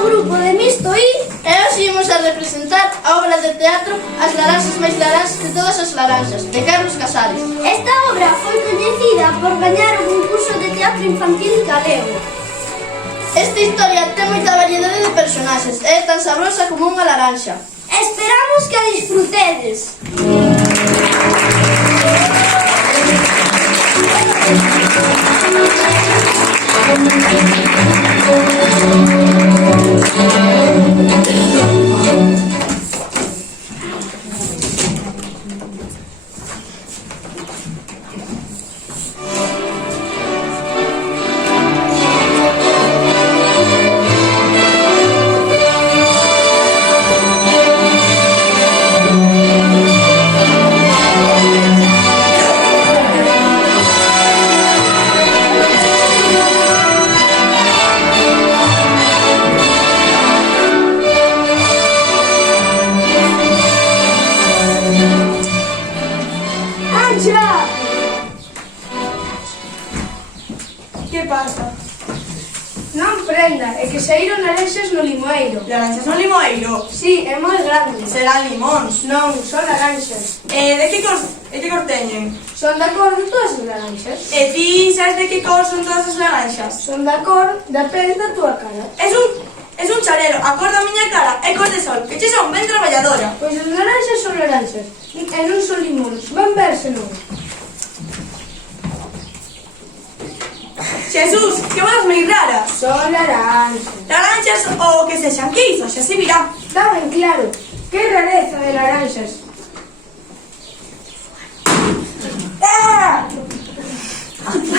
do grupo de Misto I E hoxe imos a representar a obra de teatro As laranxas máis laranxas de todas as laranxas, de Carlos Casares. Esta obra foi coñecida por gañar o concurso de teatro infantil galego. Esta historia ten moita variedade de personaxes e é tan sabrosa como unha laranxa. Esperamos que a disfrutedes. Que pasa? Non prenda, é que saíron laranxas no limoeiro. Laranxas no limoeiro? Si, é moi grande. Serán limóns. Non, son laranxas. De que cor teñen? Son da cor de todas as laranxas. E ti sabes de que cor son todas as laranxas? Son da cor da pel da túa cara. Es un charelo, a cor da miña cara é cor de sol, que che son ben traballadora. Pois as laranxas son laranxas, e non son limóns. Van verse non. Jesús, que voz moi rara. Son laranxas. Laranxas o que sexan, que iso, xa se virá. Está ben claro. Que rareza de laranxas.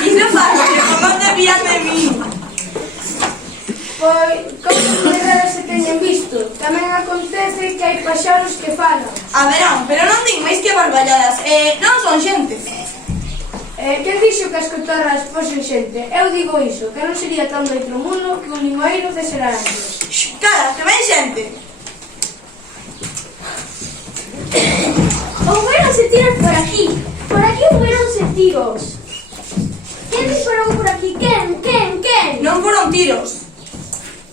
Iso fácil, como te fías de mí. Pois, cousas moi raras se teñen visto. Tamén acontece que hai paxaros que falan. A verán, pero non din máis que barballadas. Non son xente. Quen dixo que as cotorras fosen xente? Eu digo iso, que non sería tan do outro mundo que un limoeiro de laranxas. Cara, que ven xente. Houberonse tiros por aquí. Por aquí houberonse tiros. Quen disparou por aquí? Quen? Non foron tiros.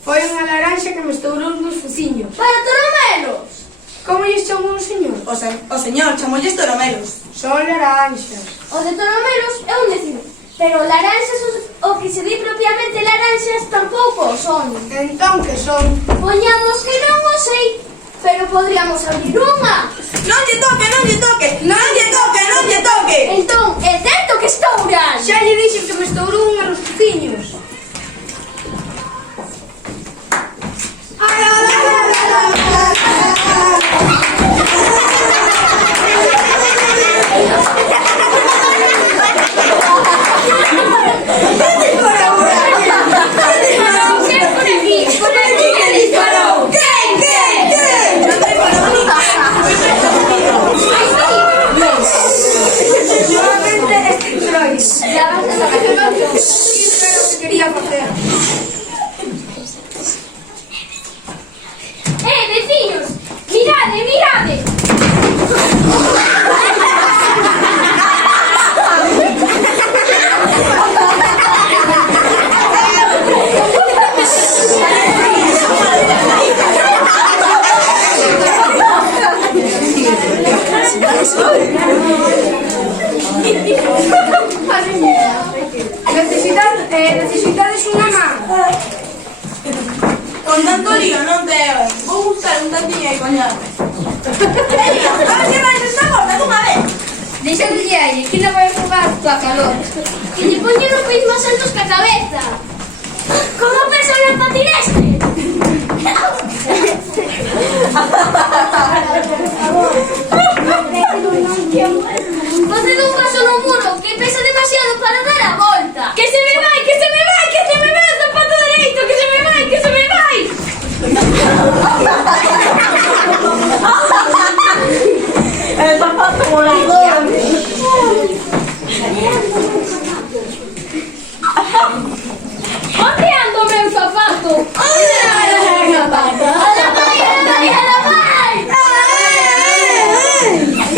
Foi unha laranxa que me estourou nos fociños. Para Toromelos. Como lles chamou o señor? O señor chamolles toromelos. Son laranxas. O de Toromelos é un vecino. Pero laranxas, o que se di propiamente laranxas, tampouco son. Entón que son? Poñamos que non o sei, pero podríamos abrir unha. Non lle toque, non lle toque. Non lle toque, non lle toque. Entón, é certo que estouran. Xa lle dixen que me estourou unha nos fociños. Veciños, mirade, mirade. Necesitades unha man. Con tanto lío non te vou buscar un tapiño e coñarme. A ver que vais esta gorda dunha vez. Deixa de aire, que non vai fogar coa calor. Que lle poñen os pés máis altos que a cabeza. Como pesa o patineste? Você dun paso no muro que pesa demasiado para dar a volta. Que se me vai, que se me vai, que se me vai o zapato dereito, que se me vai, que se me vai. El zapato volador. Onde anda o meu sapato? Onde anda o meu sapato? Ala vai, ala vai, ala vai.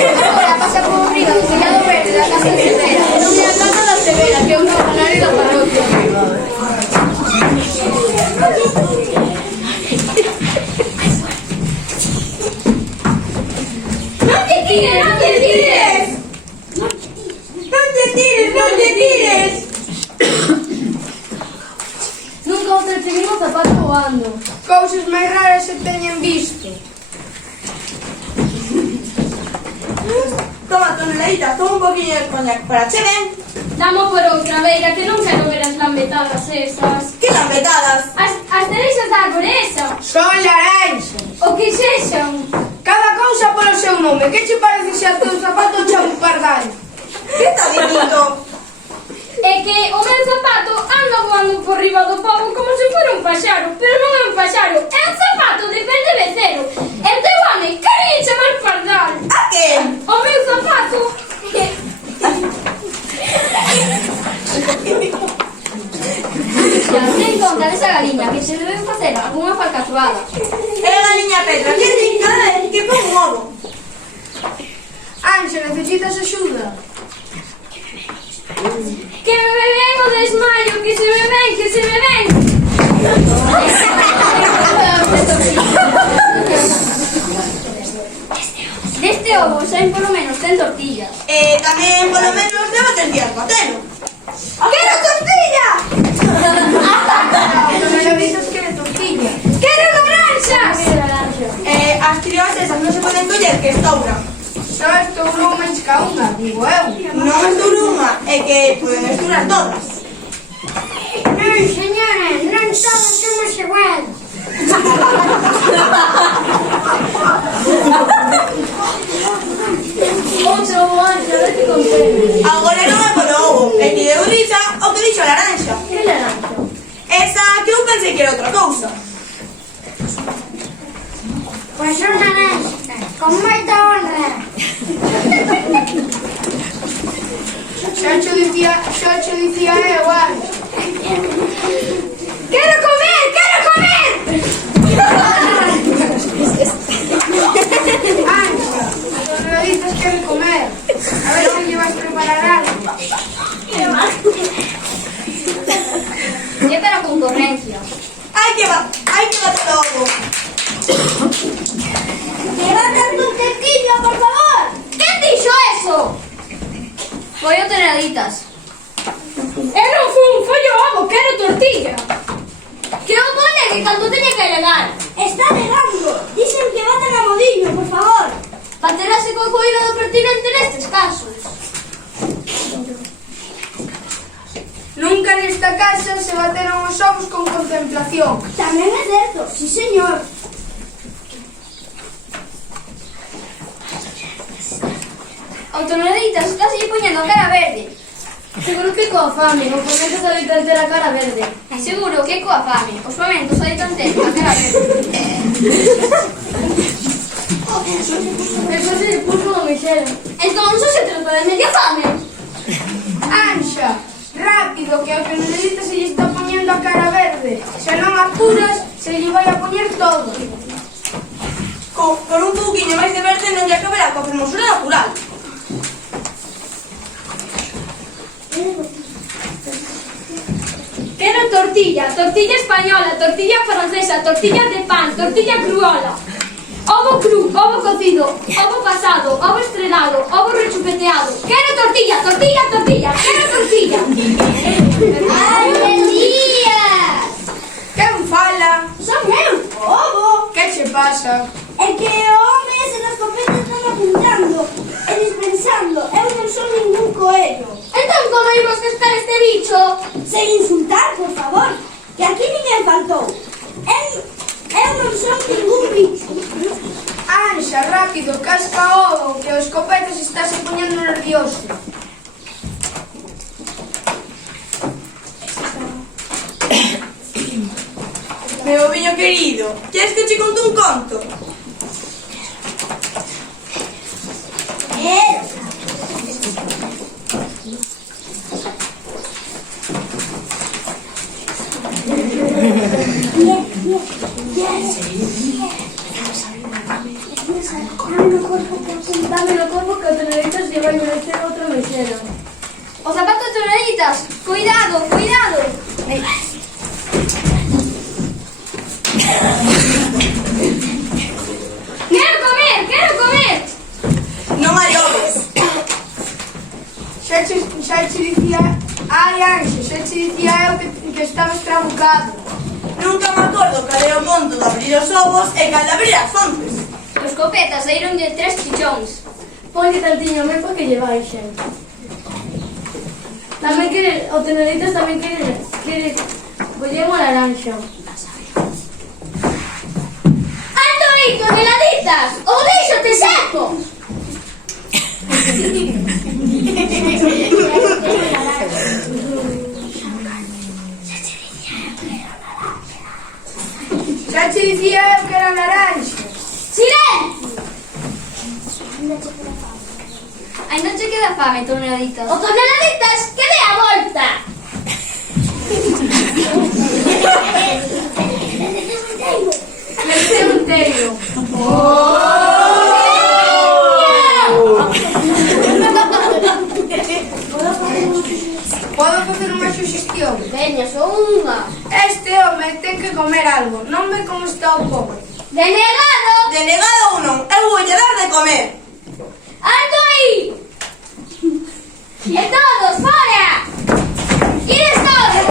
Agora pasa por riba do sellado verde da casa de Severa. Non me acata da Severa, que é un campanario da parroquia. roubando. Cousas máis raras se teñen visto. Toma, toneladitas, toma un poquinho de coñac para che ben. Damo por outra beira que non quero ver as lambetadas esas. Que lambetadas. As cereixas da árbore esa. Son laranxas. O que sexan. Cada cousa polo seu nome. Que che parece se a teu zapato chama un pardal? Que está dicindo? É que o meu zapato anda voando por riba do pobo como se fora un paxaro. Pero non é un paxaro, é un zapato de pel de becero. E teu home quería chamar pardal. A que? O meu zapato. Ya, ten conta desa galiña que se debe facer algunha falcazuada. É a galiña Petra, que di cada vez que pon un ovo. Anxa, necesitas axuda? Que me ven o desmayo, que se me ven, que se me ven. Deste ovo saen polo menos 100 tortillas. Tamén, polo menos, leva 3 días facelo. Quero tortilla! Toneladitas quere tortilla. Quero naranxas! As trioas esas non se poden coller que estouran. Só estourou máis ca unha, digo eu. Non estouro unha, é que poden estourar todas. Non, señora, non todos somos igual. Outro ancho, a ver que contén. Agora non é polo ovo, é que deu risa o que dixo a laranxa. Que naranxa? Esa que eu pensei que era outra cousa. Pois son naranxa, con moita honra. Xa cho dicía eu, Anxa. Quero comer, quero comer! Anxa, as toneladitas quere comer. A ver se lle vais preparar algo. É para a concorrencia. Hai que bater o ovo. ¡Levanta un tequillo, por favor! ¿Qué dixo eso? Foi o toneladitas. Eu non fun, foi o ovo, quero tortilla. Que o pone que tanto teña que legar. Está negando. Dicen que batan a modiño, por favor. Baterase co coidado pertinente nestes casos. Nunca nesta casa se bateron os ovos con contemplación. Tamén é certo, sí señor. O toneladitas está se poñendo a cara verde. Seguro que coa fame, os momentos adoitan ter a cara verde. Seguro que coa fame, os momentos adoitan ter a cara verde. Eso se puso o Michel. Entón, non se trata de media fame. Anxa, rápido, que ao toneladitas se lle está poñendo a cara verde. Se non apuras, se lle vai a poñer todo. Con un pouquiño máis de verde non lle acabará coa fermosura natural. Quero tortilla, tortilla española, tortilla francesa, tortilla de pan, tortilla cruola. Ovo cru, ovo cocido, ovo pasado, ovo estrelado, ovo rechupeteado. Quero tortilla, tortilla, tortilla, quero tortilla. ¡Ay, Elías! Quen fala? Son eu, o ovo. Que che pasa? É que o home ese das copetas están apuntando e dispensando. Eu non son ningún coello. Entón, como imos cascar este bicho? Sen insultar, por favor, que aquí ninguén faltou. Eu non son ningún bicho. Anxa, rápido, casca o ovo, que o escopetas está se poñendo nervioso. Meu oviño querido, queres que che conte un conto? Dame o corpo que o toneladitas lle vai merecer outro mexero. O zapato de toneladitas, cuidado, cuidado. Quero comer, quero comer. Non hai ovos. Xa che dicía... Ai, Anxa, xa che dicía eu que estabas trabucado. Nunca matou recordo cal é o conto de abrir os ovos e cal de abrir as fontes. Os copetas saíronlle 3 chichóns. Ponlle tantiño me para que lle baixen. Tamén quere, o Teneritas tamén quere coller unha laranxa. Alto aí, toneladitas! Ou deixote seco! Xa che dicía eu que era laranxa. Silencio! Ai, non che queda fame, toneladitas. O toneladitas, que dé a volta! Merece un teiro. Podo facer unha suxestión? Veña, só unha. Este home ten que comer algo. Non ve como está o pobre. Denegado! Denegado ou non, eu vou lle dar de comer. Alto aí! E todos, fora! Ides todos!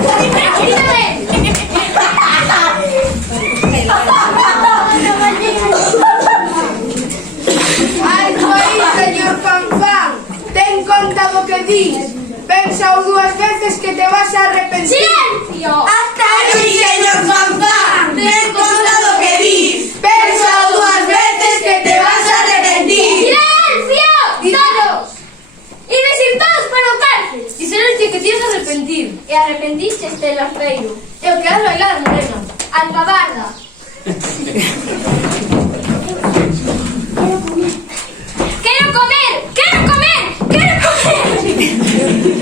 Alto aí, señor Fanfán. Ten conta do que dis. Pensa dúas veces que te vas a arrepentir. Silencio! Hasta aquí, señor Fanfán. Ten conta do que dis. Pensa dúas veces que te vas a arrepentir. Silencio! Todos! Ides ir todos para o cárcel! Dixeronche que tienes a arrepentir. E arrepentiste este laceiro. Eu quero bailar, morena. Algabarda! Quero comer! Quero comer! Quero comer!